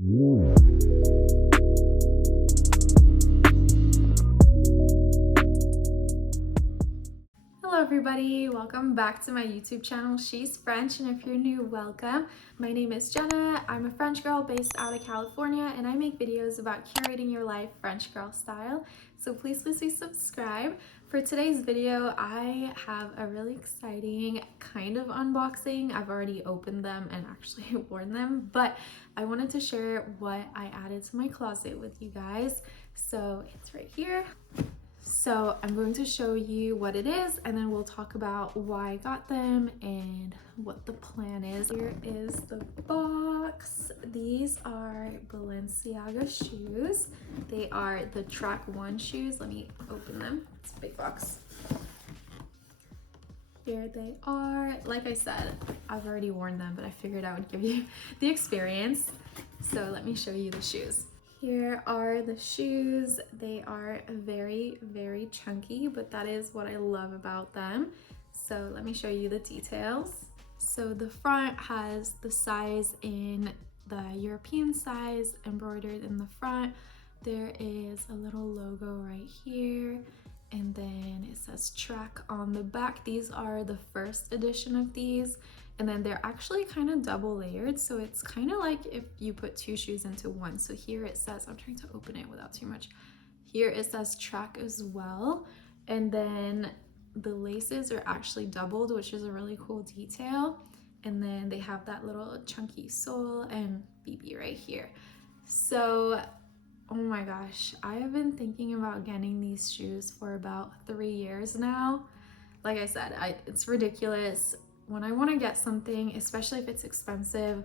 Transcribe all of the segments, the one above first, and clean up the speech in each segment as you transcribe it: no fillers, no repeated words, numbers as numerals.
Hello everybody, welcome back to my YouTube channel, She's French, and if you're new, welcome. My name is Jenna. I'm a French girl based out of California, and I make videos about curating your life French girl style. So please subscribe. For today's video, I have a really exciting kind of unboxing. I've already opened them and actually worn them, but I wanted to share what I added to my closet with you guys. So it's right here. So I'm going to show you what it is, and then we'll talk about why I got them and what the plan is. Here is the box. These are Balenciaga shoes. They are the track 1 shoes. Let me open them. It's a big box. Here they are. Like I said, I've already worn them, but I figured I would give you the experience. So let me show you the shoes. Here are the shoes. They are very, very chunky, but that is what I love about them. So let me show you the details. So the front has the size in the European size embroidered in the front. There is a little logo right here, and then it says track on the back. These are the first edition of these. And then they're actually kind of double layered, so it's kind of like if you put 2 shoes into one. So here it says, I'm trying to open it without too much. Here it says track as well. And then the laces are actually doubled, which is a really cool detail. And then they have that little chunky sole and BB right here. So, oh my gosh, I have been thinking about getting these shoes for about 3 years now. Like I said, it's ridiculous. When I want to get something, especially if it's expensive,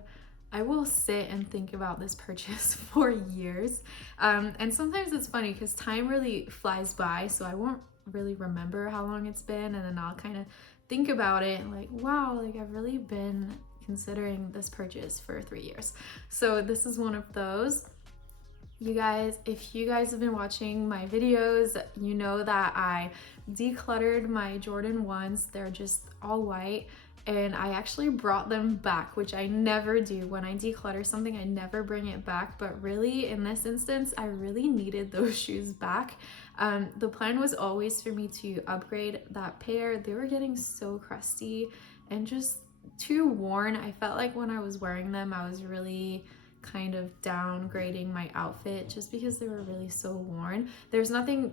I will sit and think about this purchase for years. And sometimes it's funny because time really flies by, so I won't really remember how long it's been, and then I'll kind of think about it and like, wow, like I've really been considering this purchase for 3 years. So this is one of those. You guys, if you guys have been watching my videos, you know that I decluttered my Jordan 1s. They're just all white. And I actually brought them back, which I never do. When I declutter something, I never bring it back. But really, in this instance, I really needed those shoes back. The plan was always for me to upgrade that pair. They were getting so crusty and just too worn. I felt like when I was wearing them, I was really kind of downgrading my outfit just because they were really so worn. There's nothing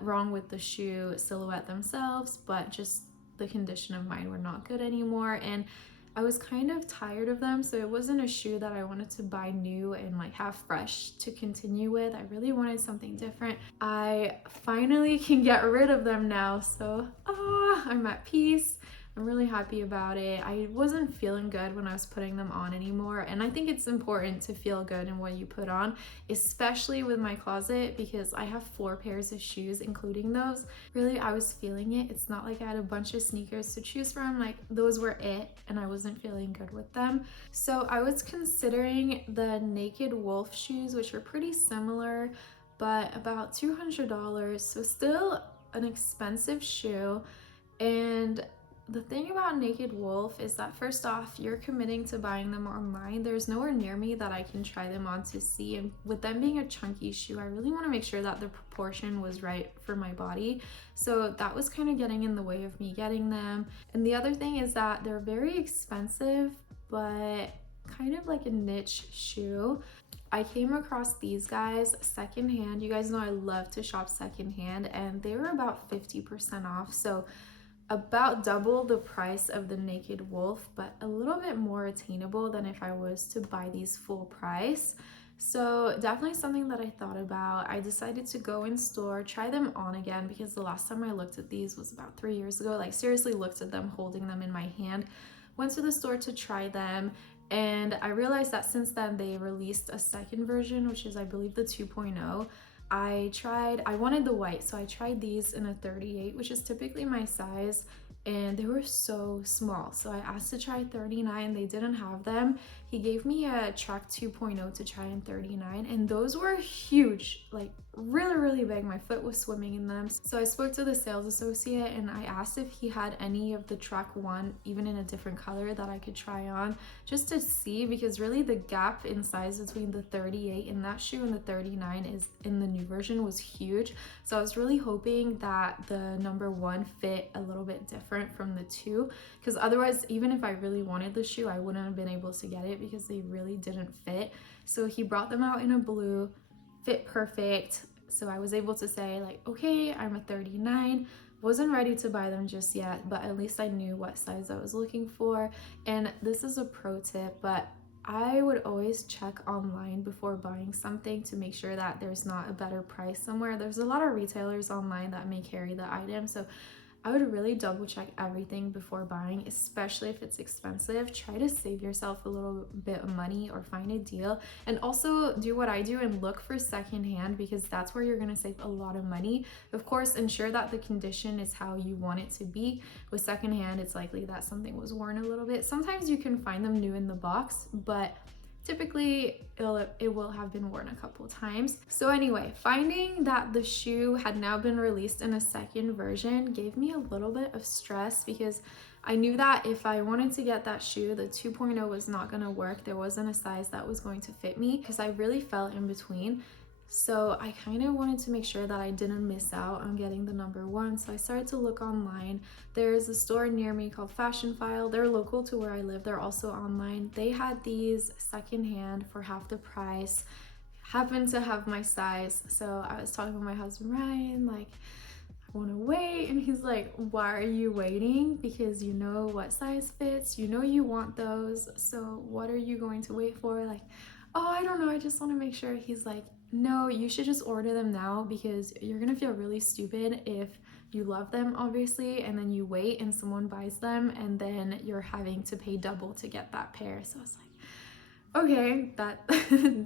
wrong with the shoe silhouette themselves, but just the condition of mine were not good anymore, and I was kind of tired of them. So it wasn't a shoe that I wanted to buy new and like have fresh to continue with. I really wanted something different. I finally can get rid of them now, so I'm at peace. I'm really happy about it. I wasn't feeling good when I was putting them on anymore, and I think it's important to feel good in what you put on, especially with my closet, because I have 4 pairs of shoes including those. Really, I was feeling it. It's not like I had a bunch of sneakers to choose from. Like, those were it, and I wasn't feeling good with them. So I was considering the Naked Wolf shoes, which are pretty similar, but about $200, so still an expensive shoe. And the thing about Naked Wolf is that, first off, you're committing to buying them online. There's nowhere near me that I can try them on to see, and with them being a chunky shoe, I really want to make sure that the proportion was right for my body. So that was kind of getting in the way of me getting them. And the other thing is that they're very expensive, but kind of like a niche shoe. I came across these guys secondhand. You guys know I love to shop secondhand, and they were about 50% off. So about double the price of the Naked Wolf, but a little bit more attainable than if I was to buy these full price. So definitely something that I thought about. I decided to go in store, try them on again, because the last time I looked at these was about 3 years ago. Like, seriously looked at them, holding them in my hand. Went to the store to try them, and I realized that since then they released a second version, which is, I believe, the 2.0. I wanted the white, so I tried these in a 38, which is typically my size, and they were so small. So I asked to try 39, they didn't have them. he gave me a track 2.0 to try in 39, and those were huge, like really big. My foot was swimming in them. So I spoke to the sales associate and I asked if he had any of the track 1 even in a different color that I could try on, just to see, because really the gap in size between the 38 in that shoe and the 39 is in the new version was huge. So I was really hoping that the number 1 fit a little bit different from the 2, because otherwise, even if I really wanted the shoe, I wouldn't have been able to get it because they really didn't fit. So he brought them out in a blue, fit perfect. So I was able to say like, okay, I'm a 39. Wasn't ready to buy them just yet, but at least I knew what size I was looking for. And this is a pro tip, but I would always check online before buying something to make sure that there's not a better price somewhere. There's a lot of retailers online that may carry the item, so I would really double check everything before buying, especially if it's expensive. Try to save yourself a little bit of money or find a deal. And also do what I do and look for secondhand, because that's where you're gonna save a lot of money. Of course, ensure that the condition is how you want it to be. With secondhand, it's likely that something was worn a little bit. Sometimes you can find them new in the box, but typically it will have been worn a couple times. So anyway, finding that the shoe had now been released in a second version gave me a little bit of stress, because I knew that if I wanted to get that shoe, the 2.0 was not going to work. There wasn't a size that was going to fit me, because I really fell in between. So I kind of wanted to make sure that I didn't miss out on getting the number 1. So I started to look online. There's a store near me called Fashion File. They're local to where I live. They're also online. They had these secondhand for half the price. Happened to have my size. So I was talking with my husband, Ryan, like, I want to wait. And he's like, why are you waiting? Because you know what size fits. You know you want those. So what are you going to wait for? Like, oh, I don't know. I just want to make sure. He's like, no, you should just order them now, because you're gonna feel really stupid if you love them, obviously, and then you wait and someone buys them and then you're having to pay double to get that pair. So I was like, okay, that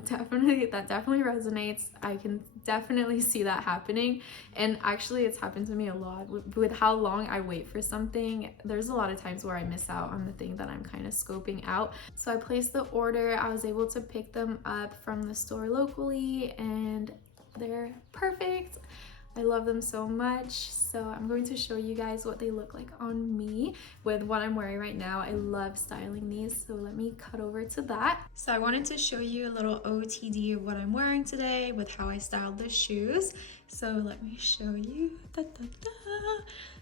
definitely resonates. I can definitely see that happening. And actually it's happened to me a lot with how long I wait for something. There's a lot of times where I miss out on the thing that I'm kind of scoping out. So I placed the order. I was able to pick them up from the store locally and they're perfect. I love them so much. So I'm going to show you guys what they look like on me with what I'm wearing right now. I love styling these, so let me cut over to that. So I wanted to show you a little OTD of what I'm wearing today with how I styled the shoes. So let me show you. Da, da, da.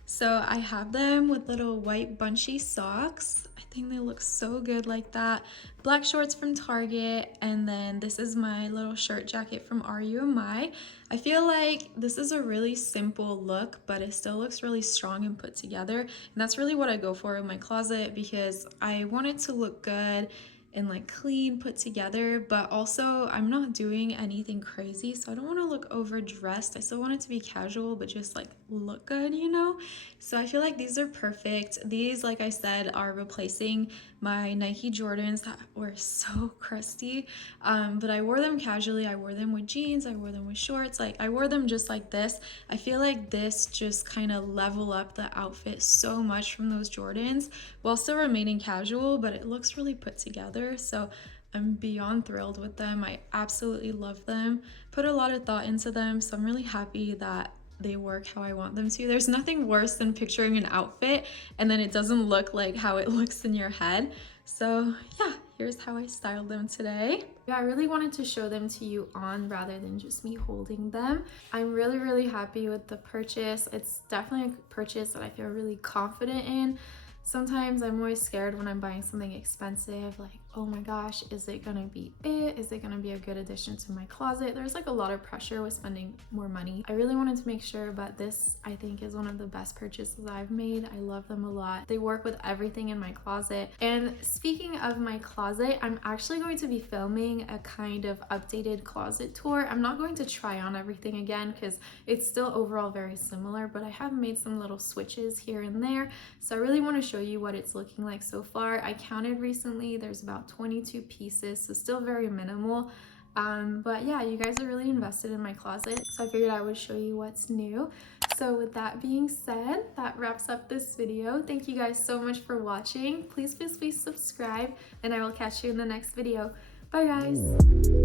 So I have them with little white bunchy socks. I think they look so good like that. Black shorts from Target, and then this is my little shirt jacket from RUMI. I feel like this is a really simple look, but it still looks really strong and put together. And that's really what I go for in my closet, because I want it to look good and like clean, put together, but also I'm not doing anything crazy, so I don't want to look overdressed. I still want it to be casual, but just like look good, you know? So I feel like these are perfect. These, like I said, are replacing my Nike Jordans that were so crusty, but I wore them casually. I wore them with jeans, I wore them with shorts, like I wore them just like this. I feel like this just kind of level up the outfit so much from those Jordans while still remaining casual, but it looks really put together. So I'm beyond thrilled with them. I absolutely love them. Put a lot of thought into them, so I'm really happy that they work how I want them to. There's nothing worse than picturing an outfit and then it doesn't look like how it looks in your head. So yeah, here's how I styled them today. I really wanted to show them to you on rather than just me holding them. I'm really happy with the purchase. It's definitely a purchase that I feel really confident in. Sometimes I'm always scared when I'm buying something expensive, like, oh my gosh, is it gonna be it? Is it gonna be a good addition to my closet? There's like a lot of pressure with spending more money. I really wanted to make sure, but this I think is one of the best purchases I've made. I love them a lot. They work with everything in my closet. And speaking of my closet, I'm actually going to be filming a kind of updated closet tour. I'm not going to try on everything again because it's still overall very similar, but I have made some little switches here and there. So I really want to show you what it's looking like so far. I counted recently, there's about 22 pieces, so still very minimal. But yeah, you guys are really invested in my closet, so I figured I would show you what's new. So with that being said, that wraps up this video. Thank you guys so much for watching. Please subscribe, and I will catch you in the next video. Bye guys!